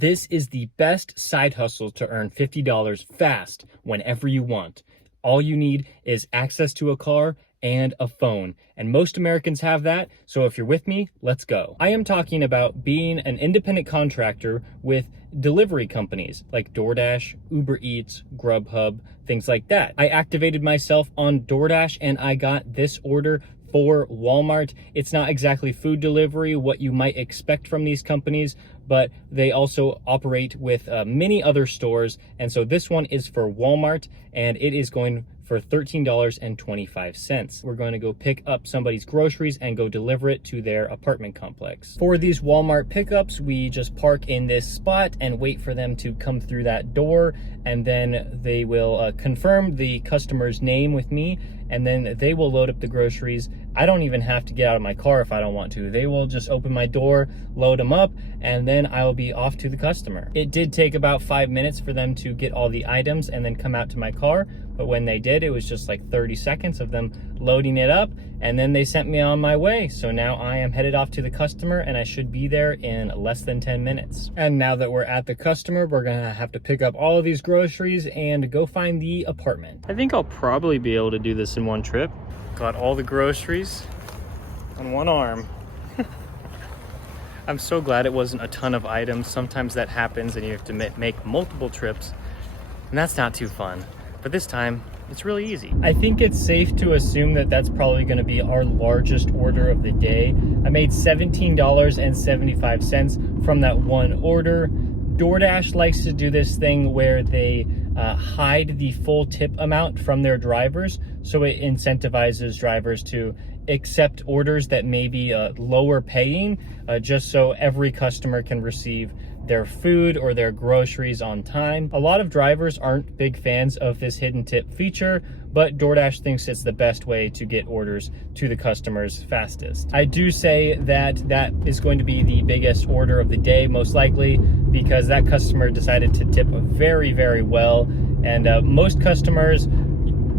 This is the best side hustle to earn $50 fast whenever you want. All you need is access to a car and a phone, and most Americans have that, so if you're with me, let's go. I am talking about being an independent contractor with delivery companies like DoorDash, Uber Eats, Grubhub, things like that. I activated myself on DoorDash and I got this order for Walmart. It's not exactly food delivery, what you might expect from these companies, but they also operate with many other stores. And so this one is for Walmart and it is going for $13.25. We're going to go pick up somebody's groceries and go deliver it to their apartment complex. For these Walmart pickups, we just park in this spot and wait for them to come through that door, and then they will confirm the customer's name with me, and then they will load up the groceries. I don't even have to get out of my car if I don't want to. They will just open my door, load them up, and then I'll be off to the customer. It did take about 5 minutes for them to get all the items and then come out to my car, but when they did, it was just like 30 seconds of them loading it up, and then they sent me on my way. So now I am headed off to the customer and I should be there in less than 10 minutes. And now that we're at the customer, we're gonna have to pick up all of these groceries and go find the apartment. I think I'll probably be able to do this in one trip. Got all the groceries on one arm. I'm so glad it wasn't a ton of items. Sometimes that happens and you have to make multiple trips, and that's not too fun. But this time, it's really easy. I think it's safe to assume that that's probably gonna be our largest order of the day. I made $17.75 from that one order. DoorDash likes to do this thing where they hide the full tip amount from their drivers, so it incentivizes drivers to accept orders that may be lower paying, just so every customer can receive their food or their groceries on time. A lot of drivers aren't big fans of this hidden tip feature, but DoorDash thinks it's the best way to get orders to the customers fastest. I do say that that is going to be the biggest order of the day, most likely, because that customer decided to tip very, very well. And most customers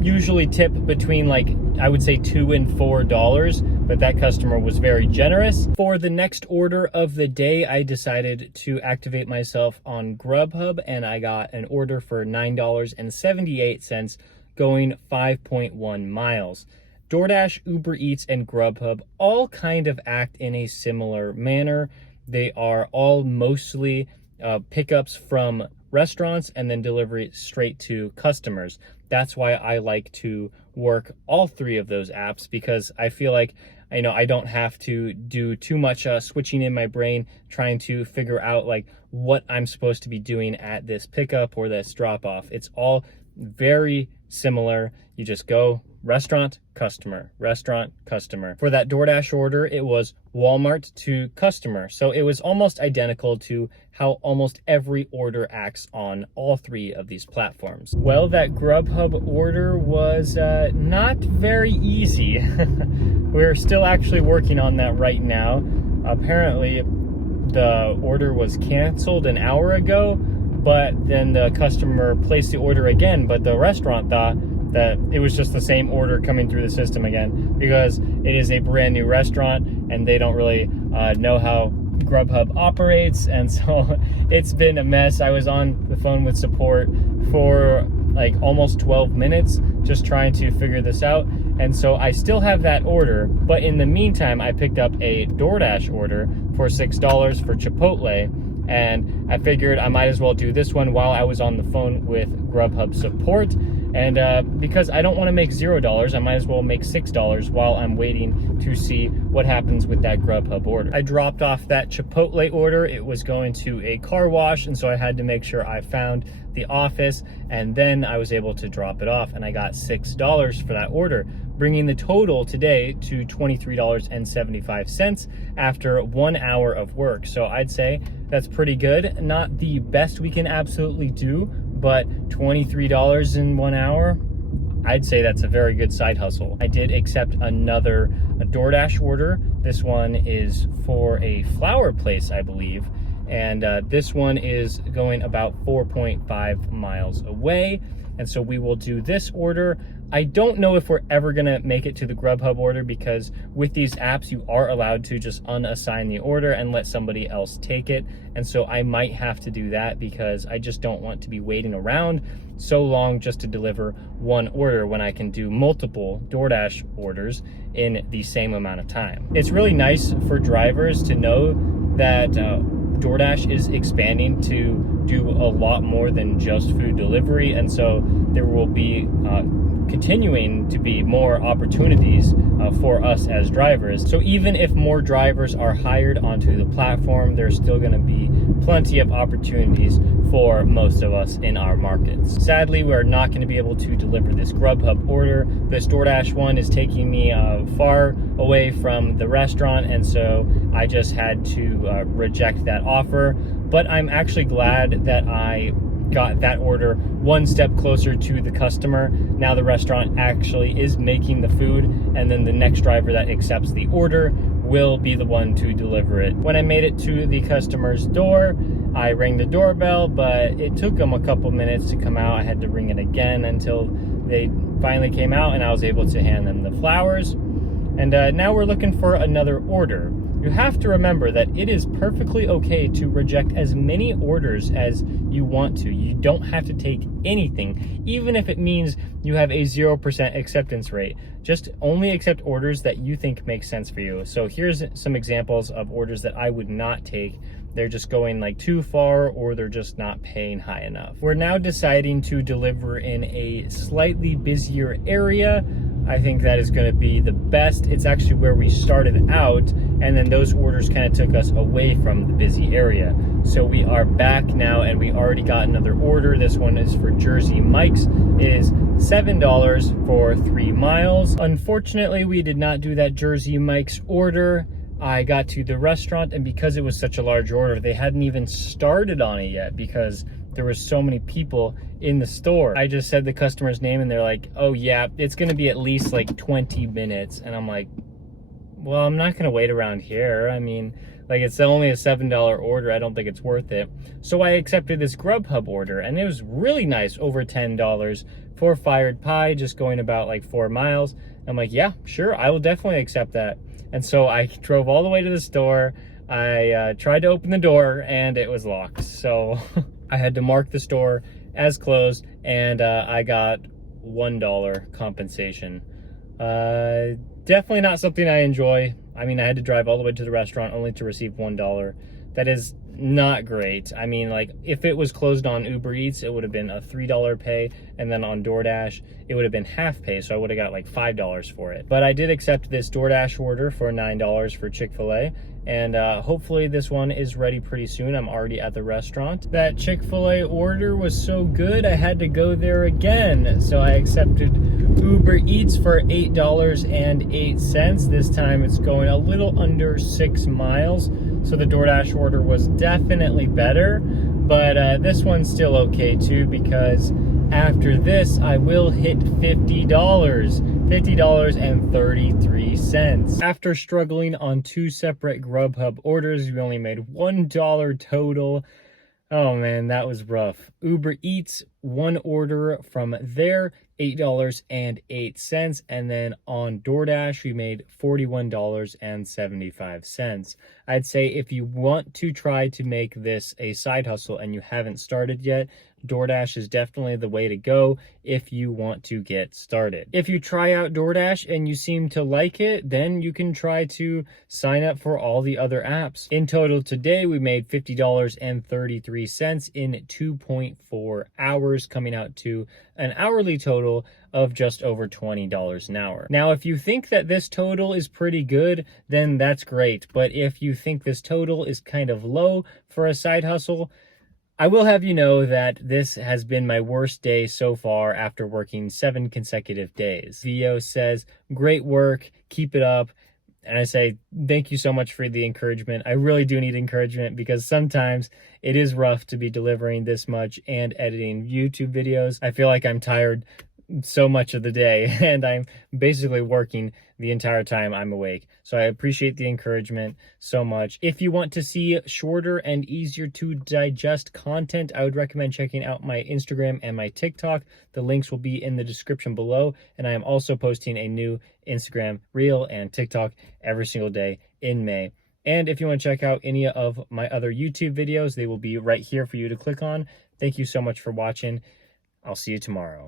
usually tip between, like, I would say $2 and $4, but that customer was very generous. For the next order of the day, I decided to activate myself on Grubhub, and I got an order for $9.78, going 5.1 miles. DoorDash, Uber Eats, and Grubhub all kind of act in a similar manner. They are all mostly pickups from restaurants and then delivery straight to customers. That's why I like to work all three of those apps, because I feel like I don't have to do too much switching in my brain trying to figure out like what I'm supposed to be doing at this pickup or this drop off. It's all very similar. You just go restaurant, customer, restaurant, customer. For that DoorDash order, it was Walmart to customer. So it was almost identical to how almost every order acts on all three of these platforms. Well, that Grubhub order was not very easy. We're still actually working on that right now. Apparently, the order was canceled an hour ago, but then the customer placed the order again, but the restaurant thought that it was just the same order coming through the system again, because it is a brand new restaurant and they don't really know how Grubhub operates, and so it's been a mess. I was on the phone with support for like almost 12 minutes just trying to figure this out, and so I still have that order, but in the meantime I picked up a DoorDash order for $6 for Chipotle, and I figured I might as well do this one while I was on the phone with Grubhub support. And because I don't want to make $0, I might as well make $6 while I'm waiting to see what happens with that Grubhub order. I dropped off that Chipotle order. It was going to a car wash, and so I had to make sure I found the office, and then I was able to drop it off, and I got $6 for that order, bringing the total today to $23.75 after 1 hour of work. So I'd say that's pretty good. Not the best we can absolutely do, but $23 in 1 hour, I'd say that's a very good side hustle. I did accept another DoorDash order. This one is for a flower place, I believe. and this one is going about 4.5 miles away. And so we will do this order. I don't know if we're ever gonna make it to the Grubhub order, because with these apps, you are allowed to just unassign the order and let somebody else take it. And so I might have to do that, because I just don't want to be waiting around so long just to deliver one order when I can do multiple DoorDash orders in the same amount of time. It's really nice for drivers to know that DoorDash is expanding to do a lot more than just food delivery, and so there will be continuing to be more opportunities for us as drivers. So even if more drivers are hired onto the platform, there's still going to be plenty of opportunities for most of us in our markets. Sadly, we're not going to be able to deliver this Grubhub order. This DoorDash one is taking me far away from the restaurant, and so I just had to reject that offer. But I'm actually glad that I got that order one step closer to the customer. Now the restaurant actually is making the food, and then the next driver that accepts the order will be the one to deliver it. When I made it to the customer's door, I rang the doorbell, but it took them a couple minutes to come out. I had to ring it again until they finally came out, and I was able to hand them the flowers. And now we're looking for another order. You have to remember that it is perfectly okay to reject as many orders as you want to. You don't have to take anything, even if it means you have a 0% acceptance rate. Just only accept orders that you think make sense for you. So here's some examples of orders that I would not take. They're just going like too far, or they're just not paying high enough. We're now deciding to deliver in a slightly busier area. I think that is going to be the best. It's actually where we started out, and then those orders kind of took us away from the busy area. So we are back now, and we already got another order. This one is for Jersey Mike's. It is $7 for 3 miles. Unfortunately, we did not do that Jersey Mike's order. I got to the restaurant, and because it was such a large order, they hadn't even started on it yet because there were so many people in the store. I just said the customer's name, and they're like, oh yeah, it's gonna be at least like 20 minutes. And I'm like, well, I'm not gonna wait around here. I mean, like, it's only a $7 order. I don't think it's worth it. So I accepted this Grubhub order, and it was really nice, over $10 for fired pie, just going about like 4 miles. I'm like, yeah, sure, I will definitely accept that. And so I drove all the way to the store. I tried to open the door, and it was locked. So I had to mark the store as closed, and I got $1 compensation. Definitely not something I enjoy. I mean, I had to drive all the way to the restaurant only to receive $1. That is not great. I mean, like, if it was closed on Uber Eats, it would have been a $3 pay, and then on DoorDash, it would have been half pay, so I would have got like $5 for it. But I did accept this DoorDash order for $9 for Chick-fil-A, and hopefully this one is ready pretty soon. I'm already at the restaurant. That Chick-fil-A order was so good, I had to go there again. So I accepted Uber Eats for $8.08. This time it's going a little under 6 miles. So the DoorDash order was definitely better, but this one's still okay too, because after this I will hit $50.33. After struggling on 2 separate Grubhub orders, we only made $1 total. Oh man, that was rough. Uber Eats, one order from there, $8.08, and then on DoorDash we made $41.75. I'd say if you want to try to make this a side hustle and you haven't started yet, DoorDash is definitely the way to go if you want to get started. If you try out DoorDash and you seem to like it, then you can try to sign up for all the other apps. In total today, we made $50.33 in 2.4 hours, coming out to an hourly total of just over $20 an hour. Now, if you think that this total is pretty good, then that's great. But if you think this total is kind of low for a side hustle, I will have you know that this has been my worst day so far after working 7 consecutive days. Vio says, great work, keep it up. And I say, thank you so much for the encouragement. I really do need encouragement, because sometimes it is rough to be delivering this much and editing YouTube videos. I feel like I'm tired so much of the day, and I'm basically working the entire time I'm awake. So I appreciate the encouragement so much. If you want to see shorter and easier to digest content, I would recommend checking out my Instagram and my TikTok. The links will be in the description below, and I am also posting a new Instagram reel and TikTok every single day in May. And if you want to check out any of my other YouTube videos, they will be right here for you to click on. Thank you so much for watching. I'll see you tomorrow.